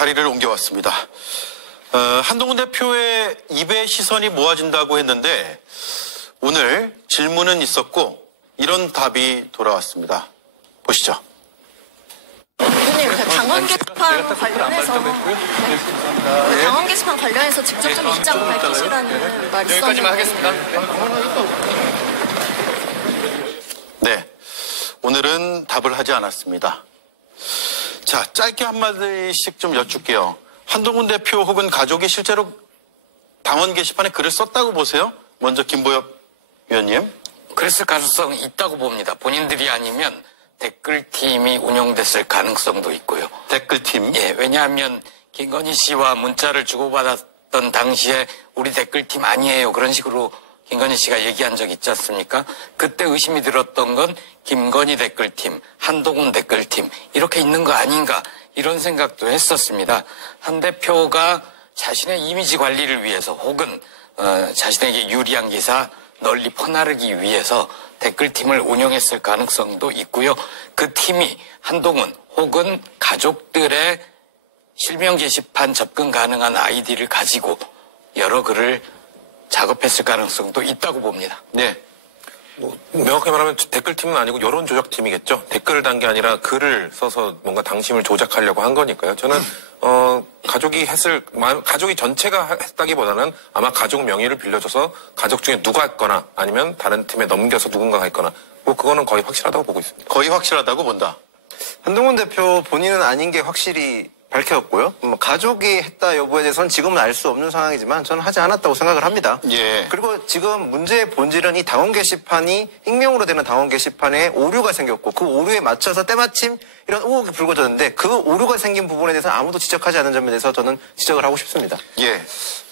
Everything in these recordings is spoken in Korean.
자리를 옮겨왔습니다. 한동훈 대표의 입에 시선이 모아진다고 했는데 오늘 질문은 있었고 이런 답이 돌아왔습니다. 보시죠. 대표님, 당원 게시판 관련해서 당원 게시판 관련해서 직접 좀 입장 밝히시라는 말이 있었는데 여기까지만 하겠습니다. 네, 오늘은 답을 하지 않았습니다. 자, 짧게 한마디씩 좀 여쭐게요. 한동훈 대표 혹은 가족이 실제로 당원 게시판에 글을 썼다고 보세요? 먼저 김보엽 위원님. 그랬을 가능성이 있다고 봅니다. 본인들이 아니면 댓글팀이 운영됐을 가능성도 있고요. 댓글팀? 예, 왜냐하면 김건희 씨와 문자를 주고받았던 당시에 우리 댓글팀 아니에요. 그런 식으로 김건희 씨가 얘기한 적 있지 않습니까? 그때 의심이 들었던 건 김건희 댓글팀, 한동훈 댓글팀 이렇게 있는 거 아닌가 이런 생각도 했었습니다. 한 대표가 자신의 이미지 관리를 위해서 혹은 자신에게 유리한 기사 널리 퍼나르기 위해서 댓글팀을 운영했을 가능성도 있고요. 그 팀이 한동훈 혹은 가족들의 실명 게시판 접근 가능한 아이디를 가지고 여러 글을 작업했을 가능성도 있다고 봅니다. 네. 명확히 말하면 댓글팀은 아니고 여론조작팀이겠죠. 댓글을 단 게 아니라 글을 써서 뭔가 당심을 조작하려고 한 거니까요. 저는 가족이 전체가 했다기보다는 아마 가족 명의를 빌려줘서 가족 중에 누가 했거나 아니면 다른 팀에 넘겨서 누군가가 했거나 뭐 그거는 거의 확실하다고 보고 있습니다. 거의 확실하다고 본다. 한동훈 대표 본인은 아닌 게 확실히 밝혔고요. 가족이 했다 여부에 대해서는 지금은 알 수 없는 상황이지만 저는 하지 않았다고 생각을 합니다. 예. 그리고 지금 문제의 본질은 이 당원 게시판이 익명으로 되는 당원 게시판에 오류가 생겼고 그 오류에 맞춰서 때마침 이런 의혹이 불거졌는데 그 오류가 생긴 부분에 대해서 아무도 지적하지 않은 점에 대해서 저는 지적을 하고 싶습니다. 예.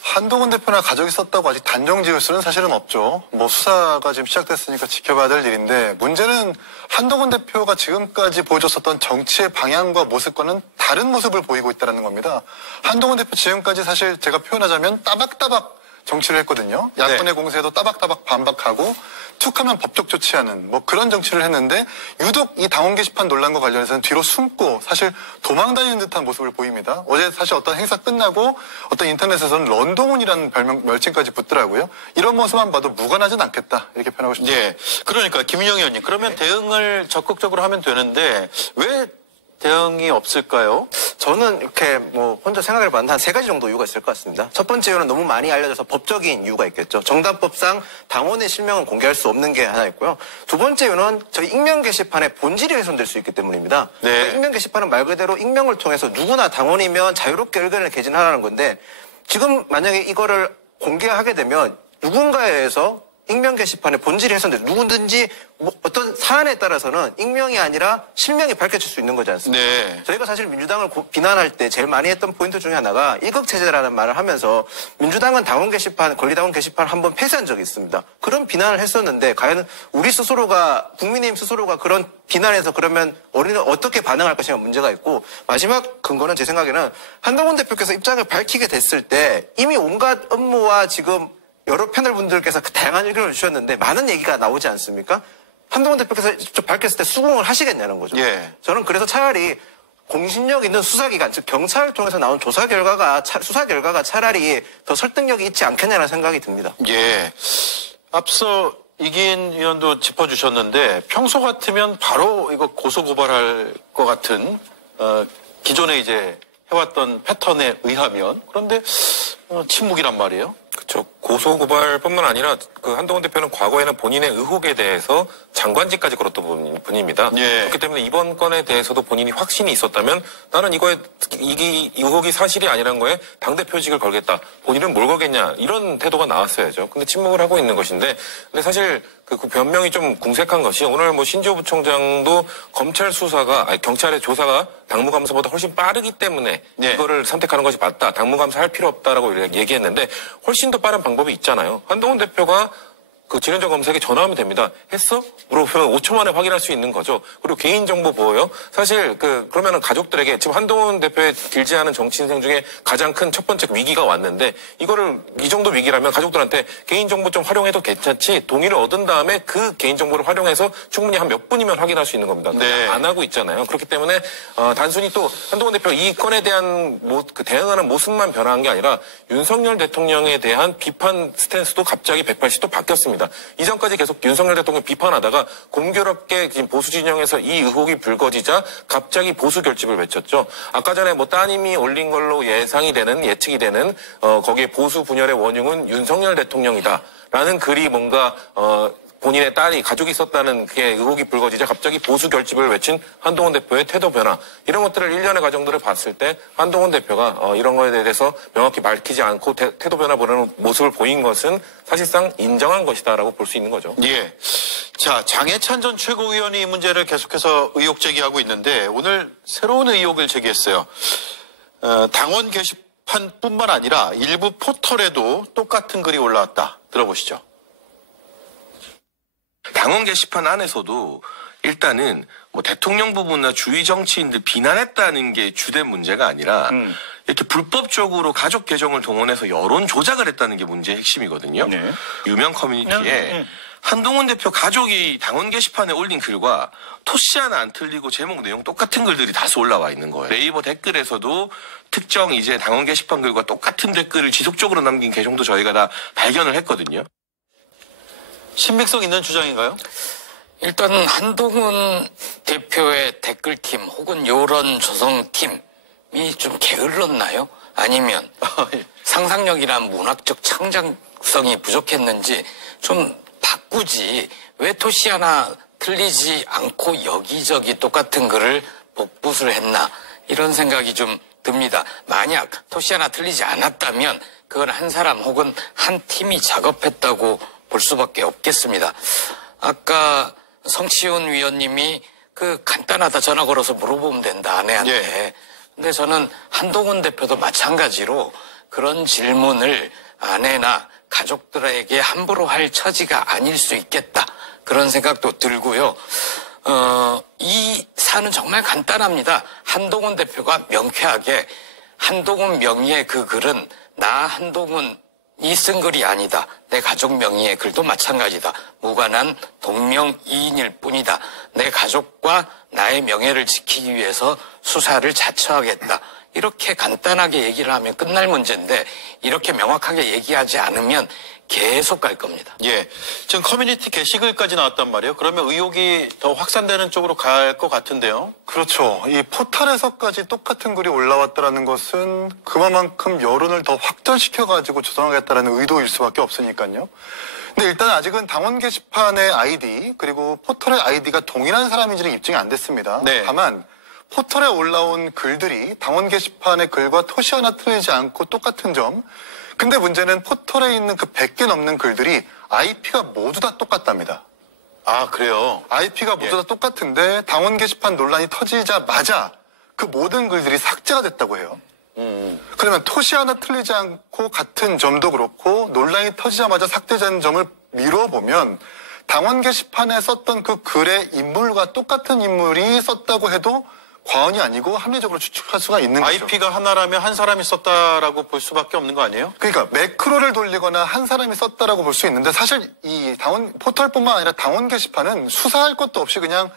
한동훈 대표나 가족이 썼다고 아직 단정 지을 수는 사실은 없죠. 뭐 수사가 지금 시작됐으니까 지켜봐야 될 일인데 문제는 한동훈 대표가 지금까지 보여줬었던 정치의 방향과 모습과는 다른 모습을 보이고 있다는 겁니다. 한동훈 대표 지금까지 사실 제가 표현하자면 따박따박 정치를 했거든요. 야권의 공세에도 따박따박 반박하고 툭하면 법적 조치하는 뭐 그런 정치를 했는데 유독 이 당원 게시판 논란과 관련해서는 뒤로 숨고 사실 도망 다니는 듯한 모습을 보입니다. 어제 사실 어떤 행사 끝나고 어떤 인터넷에서는 런동훈이라는 별명칭까지 붙더라고요. 이런 모습만 봐도 무관하진 않겠다 이렇게 표현하고 싶습니다. 예. 그러니까 김윤영 의원님 그러면 대응을 적극적으로 하면 되는데 왜 대응이 없을까요? 저는 이렇게 뭐 혼자 생각을 해봤는데 한 3가지 정도 이유가 있을 것 같습니다. 첫 번째 이유는 너무 많이 알려져서 법적인 이유가 있겠죠. 정당법상 당원의 실명은 공개할 수 없는 게 하나 있고요. 두 번째 이유는 저희 익명 게시판의 본질이 훼손될 수 있기 때문입니다. 네. 그러니까 익명 게시판은 말 그대로 익명을 통해서 누구나 당원이면 자유롭게 의견을 개진하라는 건데 지금 만약에 이거를 공개하게 되면 누군가에 의해서 익명 게시판의 본질이 훼손돼 누구든지 뭐 어떤 사안에 따라서는 익명이 아니라 실명이 밝혀질 수 있는 거지 않습니까? 네. 저희가 사실 민주당을 비난할 때 제일 많이 했던 포인트 중에 하나가 일극체제라는 말을 하면서 민주당은 당원 게시판, 권리당원 게시판을 한번 폐쇄한 적이 있습니다. 그런 비난을 했었는데 과연 우리 스스로가 국민의힘 스스로가 그런 비난에서 그러면 우리는 어떻게 반응할 것인가 문제가 있고 마지막 근거는 제 생각에는 한동훈 대표께서 입장을 밝히게 됐을 때 이미 온갖 업무와 지금 여러 패널분들께서 다양한 의견을 주셨는데 많은 얘기가 나오지 않습니까? 한동훈 대표께서 직접 밝혔을 때 수긍을 하시겠냐는 거죠. 예. 저는 그래서 차라리 공신력 있는 수사기관, 즉 경찰을 통해서 나온 수사 결과가 차라리 더 설득력이 있지 않겠냐는 생각이 듭니다. 예. 앞서 이기인 의원도 짚어주셨는데 평소 같으면 바로 이거 고소고발할 것 같은 기존에 이제 해왔던 패턴에 의하면 그런데 침묵이란 말이에요. 그렇죠. 고소고발뿐만 아니라 그 한동훈 대표는 과거에는 본인의 의혹에 대해서 장관직까지 걸었던 분입니다. 예. 그렇기 때문에 이번 건에 대해서도 본인이 확신이 있었다면 나는 이 의혹이 사실이 아니란 거에 당대표직을 걸겠다. 본인은 뭘 걸겠냐. 이런 태도가 나왔어야죠. 근데 침묵을 하고 있는 것인데 근데 사실 그 변명이 좀 궁색한 것이 오늘 뭐 신지호 부총장도 검찰 수사가 경찰의 조사가 당무감사보다 훨씬 빠르기 때문에 네. 이거를 선택하는 것이 맞다. 당무감사 할 필요 없다라고 얘기했는데 훨씬 더 빠른 방법이 있잖아요. 한동훈 대표가 그 지능적 검색에 전화하면 됩니다. 했어? 물어보면 5초 만에 확인할 수 있는 거죠. 그리고 개인정보 보호요. 사실 그러면은 가족들에게 지금 한동훈 대표의 길지 않은 정치 인생 중에 가장 큰 첫 번째 위기가 왔는데 이거를 이 정도 위기라면 가족들한테 개인정보 좀 활용해도 괜찮지 동의를 얻은 다음에 그 개인정보를 활용해서 충분히 한 몇 분이면 확인할 수 있는 겁니다. 네. 안 하고 있잖아요. 그렇기 때문에 단순히 또 한동훈 대표가 이 건에 대한 그 대응하는 모습만 변화한 게 아니라 윤석열 대통령에 대한 비판 스탠스도 갑자기 180도 바뀌었습니다. 이전까지 계속 윤석열 대통령 비판하다가 공교롭게 지금 보수 진영에서 이 의혹이 불거지자 갑자기 보수 결집을 외쳤죠. 아까 전에 뭐 따님이 올린 걸로 예측이 되는 거기에 보수 분열의 원흉은 윤석열 대통령이다라는 글이 뭔가 본인의 딸이 가족이 있었다는 그게 의혹이 불거지자 갑자기 보수 결집을 외친 한동훈 대표의 태도 변화 이런 것들을 일련의 과정들을 봤을 때 한동훈 대표가 이런 거에 대해서 명확히 밝히지 않고 태도 변화 보이는 모습을 보인 것은 사실상 인정한 것이다라고 볼 수 있는 거죠. 예. 자, 장해찬 전 최고위원이 이 문제를 계속해서 의혹 제기하고 있는데 오늘 새로운 의혹을 제기했어요. 당원 게시판뿐만 아니라 일부 포털에도 똑같은 글이 올라왔다. 들어보시죠. 당원 게시판 안에서도 일단은 뭐 대통령 부분이나 주위 정치인들 비난했다는 게 주된 문제가 아니라 이렇게 불법적으로 가족 계정을 동원해서 여론 조작을 했다는 게 문제의 핵심이거든요. 네. 유명 커뮤니티에 한동훈 대표 가족이 당원 게시판에 올린 글과 토씨 하나 안 틀리고 제목 내용 똑같은 글들이 다수 올라와 있는 거예요. 네이버 댓글에서도 특정 이제 당원 게시판 글과 똑같은 댓글을 지속적으로 남긴 계정도 저희가 다 발견을 했거든요. 신빙성 있는 주장인가요? 일단 한동훈 대표의 댓글팀 혹은 여론 조성팀이 좀 게을렀나요? 아니면 상상력이나 문학적 창작성이 부족했는지 좀 바꾸지 왜 토시 하나 틀리지 않고 여기저기 똑같은 글을 복붙을 했나 이런 생각이 좀 듭니다. 만약 토시 하나 틀리지 않았다면 그걸 한 사람 혹은 한 팀이 작업했다고 볼 수밖에 없겠습니다. 아까 성치훈 위원님이 간단하다 전화 걸어서 물어보면 된다 아내한테. 예. 근데 저는 한동훈 대표도 마찬가지로 그런 질문을 아내나 가족들에게 함부로 할 처지가 아닐 수 있겠다. 그런 생각도 들고요. 이 사안은 정말 간단합니다. 한동훈 대표가 명쾌하게 한동훈 명의의 그 글은 나 한동훈 이 쓴 글이 아니다. 내 가족 명의의 글도 마찬가지다. 무관한 동명이인일 뿐이다. 내 가족과 나의 명예를 지키기 위해서 수사를 자처하겠다. 이렇게 간단하게 얘기를 하면 끝날 문제인데 이렇게 명확하게 얘기하지 않으면 계속 갈 겁니다. 예. 지금 커뮤니티 게시글까지 나왔단 말이에요. 그러면 의혹이 더 확산되는 쪽으로 갈 것 같은데요. 그렇죠. 이 포털에서까지 똑같은 글이 올라왔다는 것은 그만큼 여론을 더 확전시켜가지고 조성하겠다는 의도일 수밖에 없으니까요. 근데 일단 아직은 당원 게시판의 아이디 그리고 포털의 아이디가 동일한 사람인지는 입증이 안 됐습니다. 네. 다만 포털에 올라온 글들이 당원 게시판의 글과 토시 하나 틀리지 않고 똑같은 점. 근데 문제는 포털에 있는 그 100개 넘는 글들이 IP가 모두 다 똑같답니다. 아, 그래요? IP가 모두 다 똑같은데 당원 게시판 논란이 터지자마자 그 모든 글들이 삭제가 됐다고 해요. 그러면 토시 하나 틀리지 않고 같은 점도 그렇고 논란이 터지자마자 삭제된 점을 미뤄보면 당원 게시판에 썼던 그 글의 인물과 똑같은 인물이 썼다고 해도 과언이 아니고 합리적으로 추측할 수가 있는 거죠. IP가 하나라면 한 사람이 썼다라고 볼 수밖에 없는 거 아니에요? 그러니까 매크로를 돌리거나 한 사람이 썼다라고 볼 수 있는데 사실 이 당원 포털뿐만 아니라 당원 게시판은 수사할 것도 없이 그냥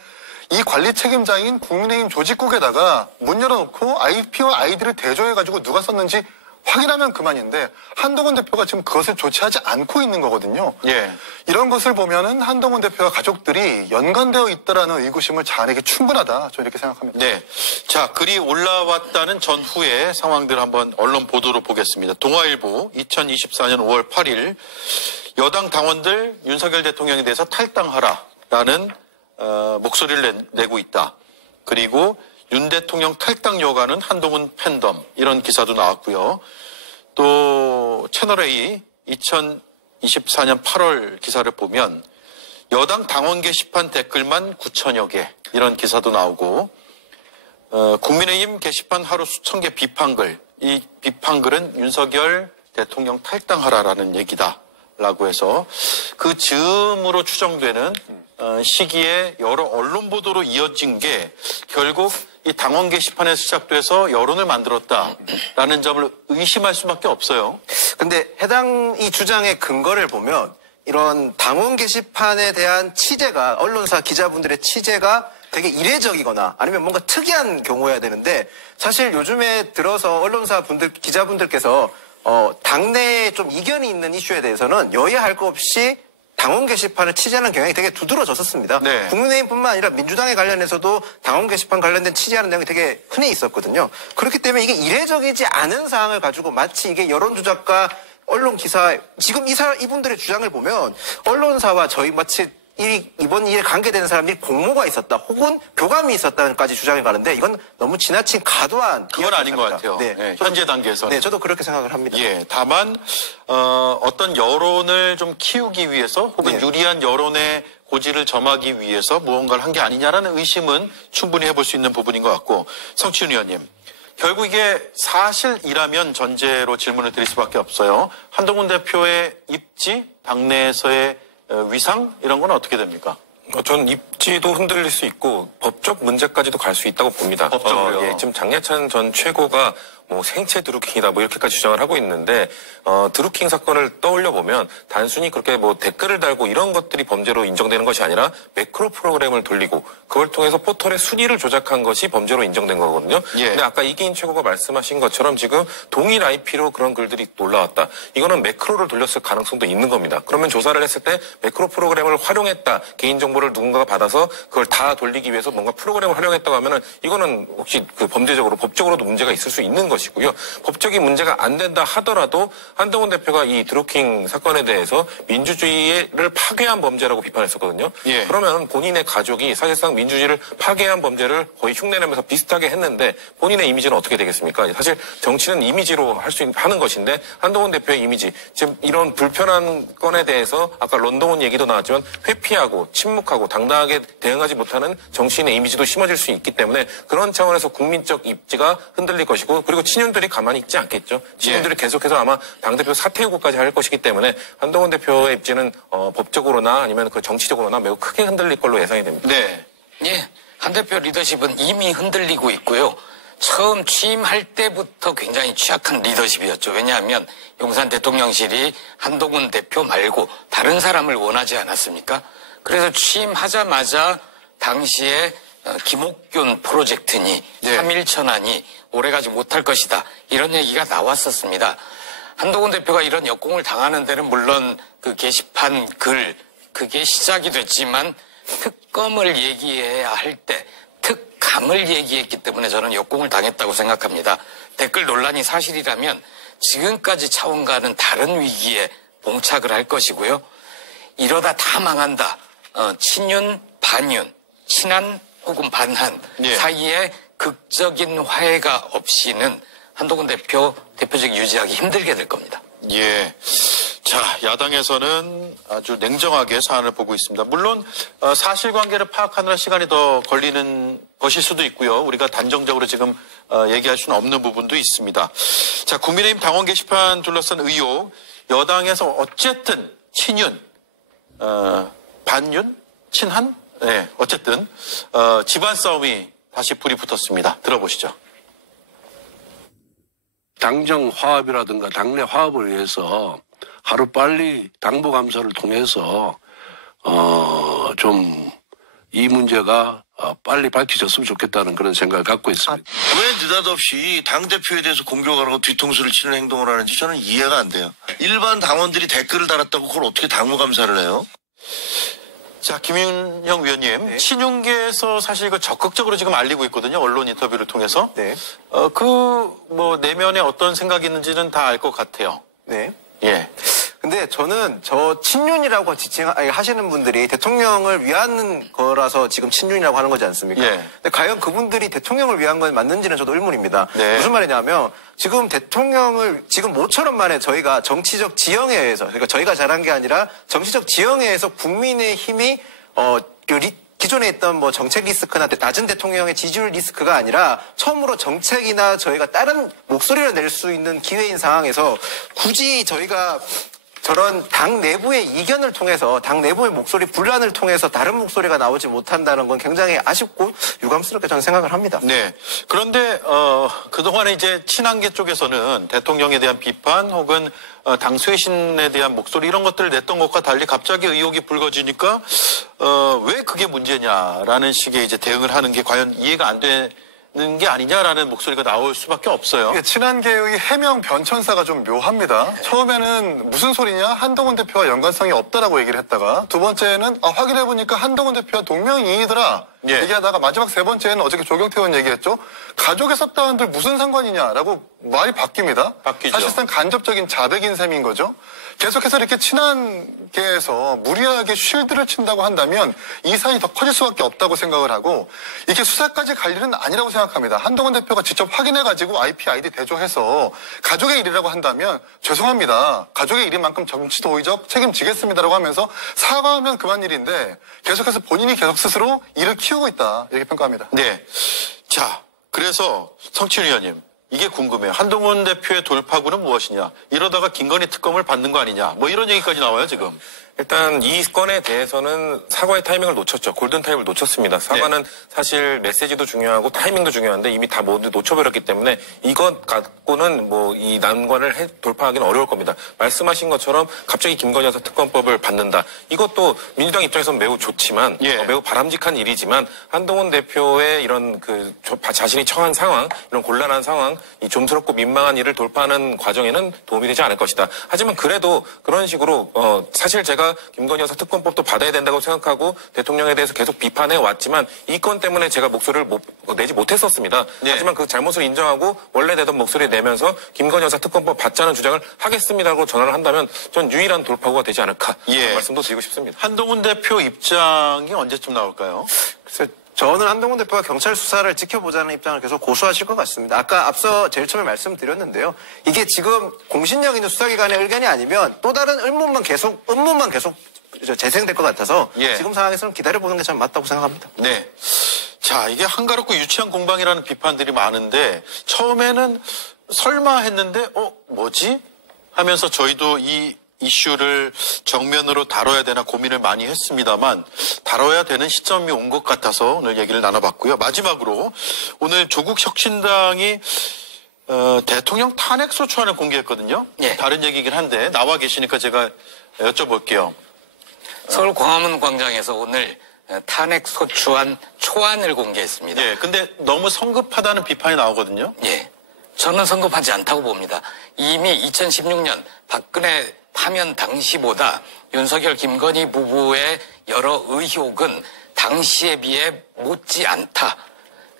이 관리 책임자인 국민의힘 조직국에다가 문 열어놓고 IP와 아이디를 대조해가지고 누가 썼는지 확인하면 그만인데 한동훈 대표가 지금 그것을 조치하지 않고 있는 거거든요. 예. 이런 것을 보면은 한동훈 대표와 가족들이 연관되어 있다라는 의구심을 자아내기 충분하다. 저 이렇게 생각합니다. 네. 자, 글이 올라왔다는 전후의 상황들 한번 언론 보도로 보겠습니다. 동아일보 2024년 5월 8일 여당 당원들 윤석열 대통령에 대해서 탈당하라라는 목소리를 내고 있다. 그리고 윤 대통령 탈당 여가는 한동훈 팬덤 이런 기사도 나왔고요. 또 채널A 2024년 8월 기사를 보면 여당 당원 게시판 댓글만 9천여 개 이런 기사도 나오고 국민의힘 게시판 하루 수천 개 비판글 이 비판글은 윤석열 대통령 탈당하라라는 얘기다 라고 해서 그 즈음으로 추정되는 시기에 여러 언론 보도로 이어진 게 결국 이 당원 게시판에서 시작돼서 여론을 만들었다라는 점을 의심할 수밖에 없어요. 근데 해당 이 주장의 근거를 보면 이런 당원 게시판에 대한 취재가 언론사 기자분들의 취재가 되게 이례적이거나 아니면 뭔가 특이한 경우여야 되는데 사실 요즘에 들어서 언론사 분들 기자분들께서 당내에 좀 이견이 있는 이슈에 대해서는 여야 할 것 없이 당원 게시판을 취재하는 경향이 되게 두드러졌었습니다. 네. 국민의힘뿐만 아니라 민주당에 관련해서도 당원 게시판 관련된 취재하는 내용이 되게 흔히 있었거든요. 그렇기 때문에 이게 이례적이지 않은 사항을 가지고 마치 이게 여론조작과 언론 기사, 지금 이분들의 주장을 보면 언론사와 저희 마치 이번 일에 관계되는 사람들이 공모가 있었다 혹은 교감이 있었다까지 주장이 가는데 이건 너무 지나친 과도한 그건 아닌 것 같아요. 네. 현재 단계에서는. 네, 저도 그렇게 생각을 합니다. 예, 다만 어떤 여론을 좀 키우기 위해서 혹은 네. 유리한 여론의 고지를 점하기 위해서 무언가를 한 게 아니냐라는 의심은 충분히 해볼 수 있는 부분인 것 같고 성춘 의원님. 결국 이게 사실이라면 전제로 질문을 드릴 수밖에 없어요. 한동훈 대표의 입지, 당내에서의 위상 이런 건 어떻게 됩니까? 전 입지도 흔들릴 수 있고 법적 문제까지도 갈 수 있다고 봅니다. 법적으로요? 예, 지금 장례찬 전 최고가 뭐 생체 드루킹이다 뭐 이렇게까지 주장을 하고 있는데 드루킹 사건을 떠올려 보면 단순히 그렇게 뭐 댓글을 달고 이런 것들이 범죄로 인정되는 것이 아니라 매크로 프로그램을 돌리고 그걸 통해서 포털의 순위를 조작한 것이 범죄로 인정된 거거든요. 예. 근데 아까 이기인 최고가 말씀하신 것처럼 지금 동일 IP로 그런 글들이 올라왔다. 이거는 매크로를 돌렸을 가능성도 있는 겁니다. 그러면 조사를 했을 때 매크로 프로그램을 활용했다. 개인정보를 누군가가 받아서 그걸 다 돌리기 위해서 뭔가 프로그램을 활용했다고 하면은 이거는 혹시 그 범죄적으로 법적으로도 문제가 있을 수 있는 것이고요. 법적인 문제가 안 된다 하더라도 한동훈 대표가 이 드루킹 사건에 대해서 민주주의를 파괴한 범죄라고 비판했었거든요. 예. 그러면 본인의 가족이 사실상 민주주의를 파괴한 범죄를 거의 흉내내면서 비슷하게 했는데 본인의 이미지는 어떻게 되겠습니까? 사실 정치는 이미지로 하는 것인데 한동훈 대표의 이미지, 지금 이런 불편한 건에 대해서 아까 런던온 얘기도 나왔지만 회피하고 침묵하고 당당하게 대응하지 못하는 정치인의 이미지도 심어질 수 있기 때문에 그런 차원에서 국민적 입지가 흔들릴 것이고 그리고 친윤들이 가만히 있지 않겠죠. 친윤들이 계속해서 아마 당대표 사퇴 요구까지 할 것이기 때문에 한동훈 대표의 입지는 법적으로나 아니면 그 정치적으로나 매우 크게 흔들릴 걸로 예상이 됩니다. 네. 예, 한 대표 리더십은 이미 흔들리고 있고요. 처음 취임할 때부터 굉장히 취약한 리더십이었죠. 왜냐하면 용산 대통령실이 한동훈 대표 말고 다른 사람을 원하지 않았습니까? 그래서 취임하자마자 당시에 김옥균 프로젝트니 3.1천안이 오래가지 못할 것이다. 이런 얘기가 나왔었습니다. 한동훈 대표가 이런 역공을 당하는 데는 물론 그 게시판 글 그게 시작이 됐지만 특검을 얘기해야 할 때 특감을 얘기했기 때문에 저는 역공을 당했다고 생각합니다. 댓글 논란이 사실이라면 지금까지 차원과는 다른 위기에 봉착을 할 것이고요. 이러다 다 망한다. 친윤, 반윤, 친한 혹은 반한 사이에 극적인 화해가 없이는 한동훈 대표 대표직 유지하기 힘들게 될 겁니다. 예. 자, 야당에서는 아주 냉정하게 사안을 보고 있습니다. 물론 사실관계를 파악하느라 시간이 더 걸리는 것일 수도 있고요. 우리가 단정적으로 지금 얘기할 수는 없는 부분도 있습니다. 자, 국민의힘 당원 게시판 둘러싼 의혹, 여당에서 어쨌든 친윤, 반윤, 친한, 네, 어쨌든 집안 싸움이 다시 불이 붙었습니다. 들어보시죠. 당정 화합이라든가 당내 화합을 위해서 하루빨리 당부감사를 통해서 좀 이 문제가 빨리 밝혀졌으면 좋겠다는 그런 생각을 갖고 있습니다. 왜 느닷없이 당대표에 대해서 공격을 하고 뒤통수를 치는 행동을 하는지 저는 이해가 안 돼요. 일반 당원들이 댓글을 달았다고 그걸 어떻게 당무감사를 해요? 자, 김윤형 위원님, 친윤계에서 사실 이거 적극적으로 지금 알리고 있거든요. 언론 인터뷰를 통해서. 네. 내면에 어떤 생각이 있는지는 다 알 것 같아요. 네. 예. 근데 저는 저 친윤이라고 하시는 분들이 대통령을 위한 거라서 지금 친윤이라고 하는 거지 않습니까? 예. 근데 과연 그분들이 대통령을 위한 건 맞는지는 저도 의문입니다. 네. 무슨 말이냐면 지금 대통령을 지금 모처럼 만에 저희가 정치적 지형에 의해서 그러니까 저희가 잘한 게 아니라 정치적 지형에 의해서 국민의 힘이 기존에 있던 뭐 정책 리스크나 낮은 대통령의 지지율 리스크가 아니라 처음으로 정책이나 저희가 다른 목소리를 낼 수 있는 기회인 상황에서 굳이 저희가 저런 당 내부의 이견을 통해서 당 내부의 목소리 분란을 통해서 다른 목소리가 나오지 못한다는 건 굉장히 아쉽고 유감스럽게 저는 생각을 합니다. 네. 그런데 그동안에 이제 친한계 쪽에서는 대통령에 대한 비판 혹은 당 쇄신에 대한 목소리 이런 것들을 냈던 것과 달리 갑자기 의혹이 불거지니까 왜 그게 문제냐라는 식의 이제 대응을 하는 게 과연 이해가 안 되는 게 아니냐라는 목소리가 나올 수밖에 없어요. 친한계의 해명 변천사가 좀 묘합니다. 처음에는 무슨 소리냐? 한동훈 대표와 연관성이 없다라고 얘기를 했다가 두 번째는 확인해보니까 한동훈 대표와 동명이인이더라. 예. 얘기하다가 마지막 세 번째는 어저께 조경태 의원 얘기했죠. 가족에 썼다 한들 무슨 상관이냐라고 말이 바뀝니다. 바뀌죠. 사실상 간접적인 자백인 셈인 거죠. 계속해서 이렇게 친한계에서 무리하게 쉴드를 친다고 한다면 이 사안이 더 커질 수밖에 없다고 생각을 하고 이게 수사까지 갈 일은 아니라고 생각합니다. 한동훈 대표가 직접 확인해가지고 IP, ID 대조해서 가족의 일이라고 한다면 죄송합니다. 가족의 일인 만큼 정치 도의적 책임지겠습니다라고 하면서 사과하면 그만 일인데 계속해서 본인이 계속 스스로 일을 키우고 있다. 이렇게 평가합니다. 네. 자, 그래서 성춘 의원님. 이게 궁금해요. 한동훈 대표의 돌파구는 무엇이냐. 이러다가 김건희 특검을 받는 거 아니냐. 뭐 이런 얘기까지 나와요, 지금. 일단 이 건에 대해서는 사과의 타이밍을 놓쳤죠. 골든타임을 놓쳤습니다. 사과는 사실 메시지도 중요하고 타이밍도 중요한데 이미 다 모두 놓쳐버렸기 때문에 이것 갖고는 뭐 이 난관을 돌파하기는 어려울 겁니다. 말씀하신 것처럼 갑자기 김건희 여사 특검법을 받는다. 이것도 민주당 입장에서는 매우 좋지만 매우 바람직한 일이지만 한동훈 대표의 이런 자신이 처한 상황, 이런 곤란한 상황, 이 좀스럽고 민망한 일을 돌파하는 과정에는 도움이 되지 않을 것이다. 하지만 그래도 그런 식으로 사실 제가 김건희 여사 특검법도 받아야 된다고 생각하고 대통령에 대해서 계속 비판해 왔지만 이 건 때문에 제가 목소리를 내지 못했었습니다. 네. 하지만 그 잘못을 인정하고 원래 내던 목소리를 내면서 김건희 여사 특검법 받자는 주장을 하겠습니다라고 전화를 한다면 전 유일한 돌파구가 되지 않을까 그런 말씀도 드리고 싶습니다. 한동훈 대표 입장이 언제쯤 나올까요? 그래서 저는 한동훈 대표가 경찰 수사를 지켜보자는 입장을 계속 고수하실 것 같습니다. 아까 앞서 제일 처음에 말씀드렸는데요. 이게 지금 공신력 있는 수사기관의 의견이 아니면 또 다른 의문만 계속 재생될 것 같아서 지금 상황에서는 기다려보는 게 참 맞다고 생각합니다. 네. 자, 이게 한가롭고 유치한 공방이라는 비판들이 많은데 처음에는 설마 했는데 뭐지? 하면서 저희도 이 이슈를 정면으로 다뤄야 되나 고민을 많이 했습니다만 다뤄야 되는 시점이 온 것 같아서 오늘 얘기를 나눠봤고요. 마지막으로 오늘 조국 혁신당이 대통령 탄핵소추안을 공개했거든요. 다른 얘기긴 한데 나와 계시니까 제가 여쭤볼게요. 서울 광화문 광장에서 오늘 탄핵소추안 초안을 공개했습니다. 예, 근데 너무 성급하다는 비판이 나오거든요. 예, 저는 성급하지 않다고 봅니다. 이미 2016년 박근혜 파면 당시보다 윤석열, 김건희 부부의 여러 의혹은 당시에 비해 못지 않다.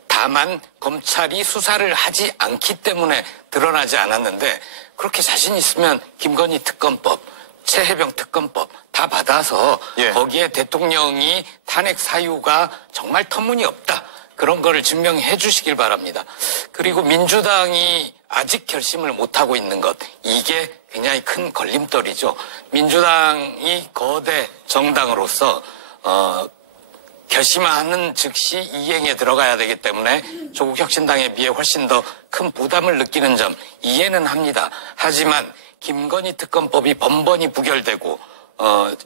다만 검찰이 수사를 하지 않기 때문에 드러나지 않았는데 그렇게 자신 있으면 김건희 특검법, 최혜병 특검법 다 받아서 거기에 대통령이 탄핵 사유가 정말 터무니없다. 그런 거를 증명해 주시길 바랍니다. 그리고 민주당이 아직 결심을 못하고 있는 것, 이게 굉장히 큰 걸림돌이죠. 민주당이 거대 정당으로서 결심하는 즉시 이행에 들어가야 되기 때문에 조국 혁신당에 비해 훨씬 더 큰 부담을 느끼는 점 이해는 합니다. 하지만 김건희 특검법이 번번이 부결되고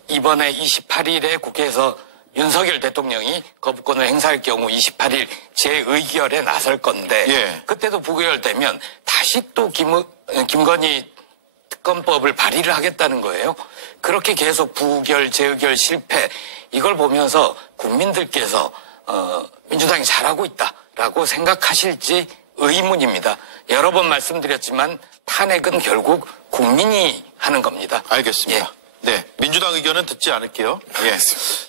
이번에 28일에 국회에서 윤석열 대통령이 거부권을 행사할 경우 28일 재의결에 나설 건데 그때도 부결되면 다시 또 김건희 특검법을 발의를 하겠다는 거예요. 그렇게 계속 부결, 재의결 실패 이걸 보면서 국민들께서 민주당이 잘하고 있다라고 생각하실지 의문입니다. 여러 번 말씀드렸지만 탄핵은 결국 국민이 하는 겁니다. 알겠습니다. 네, 민주당 의견은 듣지 않을게요.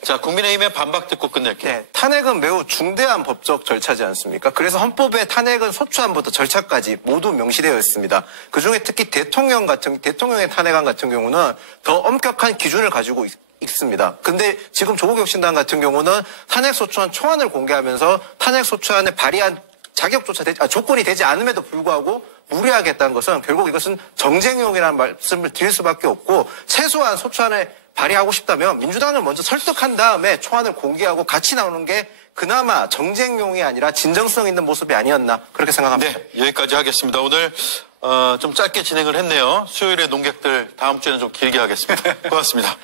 자, 국민의힘의 반박 듣고 끝낼게요. 네, 탄핵은 매우 중대한 법적 절차지 않습니까? 그래서 헌법에 탄핵은 소추안부터 절차까지 모두 명시되어 있습니다. 그중에 특히 대통령의 탄핵안 같은 경우는 더 엄격한 기준을 가지고 있습니다. 근데 지금 조국 혁신당 같은 경우는 탄핵소추안 초안을 공개하면서 탄핵소추안을 발의한 조건이 되지 않음에도 불구하고 무리하게 했다는 것은 결국 이것은 정쟁용이라는 말씀을 드릴 수밖에 없고 최소한 소추안을 발의하고 싶다면 민주당을 먼저 설득한 다음에 초안을 공개하고 같이 나오는 게 그나마 정쟁용이 아니라 진정성 있는 모습이 아니었나 그렇게 생각합니다. 네, 여기까지 하겠습니다. 오늘 좀 짧게 진행을 했네요. 수요일에 논객들 다음 주에는 좀 길게 하겠습니다. 고맙습니다.